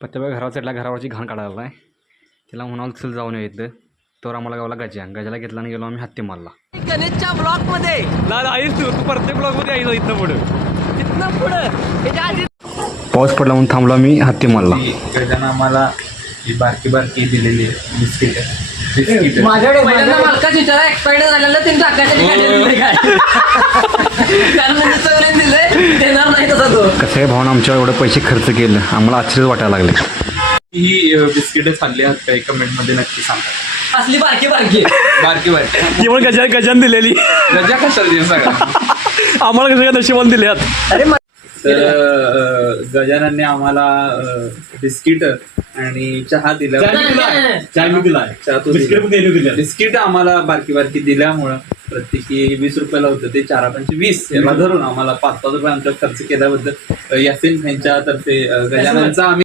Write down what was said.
पत्त्याबाई घरावर चढला, घरावरची घाण काढायला नाही. तिला म्हणाल चल जाऊन येतं. तर आम्हाला गावाला गजाला घेतला आणि गेलो आम्ही हत्ती मारला. गणेशच्या ब्लॉक मध्ये आईस तू प्रत्येक ब्लॉक मध्ये आईला इथं पुढं पुढं पाऊस पडला म्हणून थांबलो आम्ही हत्ती मारला. गजानं आम्हाला ही बारकी दिलेली बिस्किट माझ्याकडे मालकाच विचारा एक्सपायर्ड झालेलं त्यांनी टाकायचं कारण दिलंय देणार नाही तसा तो. कसं आहे भावना आमच्यावर एवढे पैसे खर्च केलं आम्हाला आश्चर्य वाटायला लागले. ही बिस्किट खाल्ली आहात काही कमेंट मध्ये नक्की सांगा. असली बारकी बारकी बारकी पण गजान दिलेली गजा कशाला दिली सगळं आम्हाला कसं नशिबान दिल्यात. अरे तर गजाननने आम्हाला बिस्किट आणि चहा दिला. बिस्किट आम्हाला बारकी दिल्यामुळं प्रत्येकी 20 रुपयाला होतं ते 4-5-20 याला धरून आम्हाला 5-5 रुपये आमच्या खर्च केल्याबद्दल यासीन यांच्यातर्फे गजाननचा आम्ही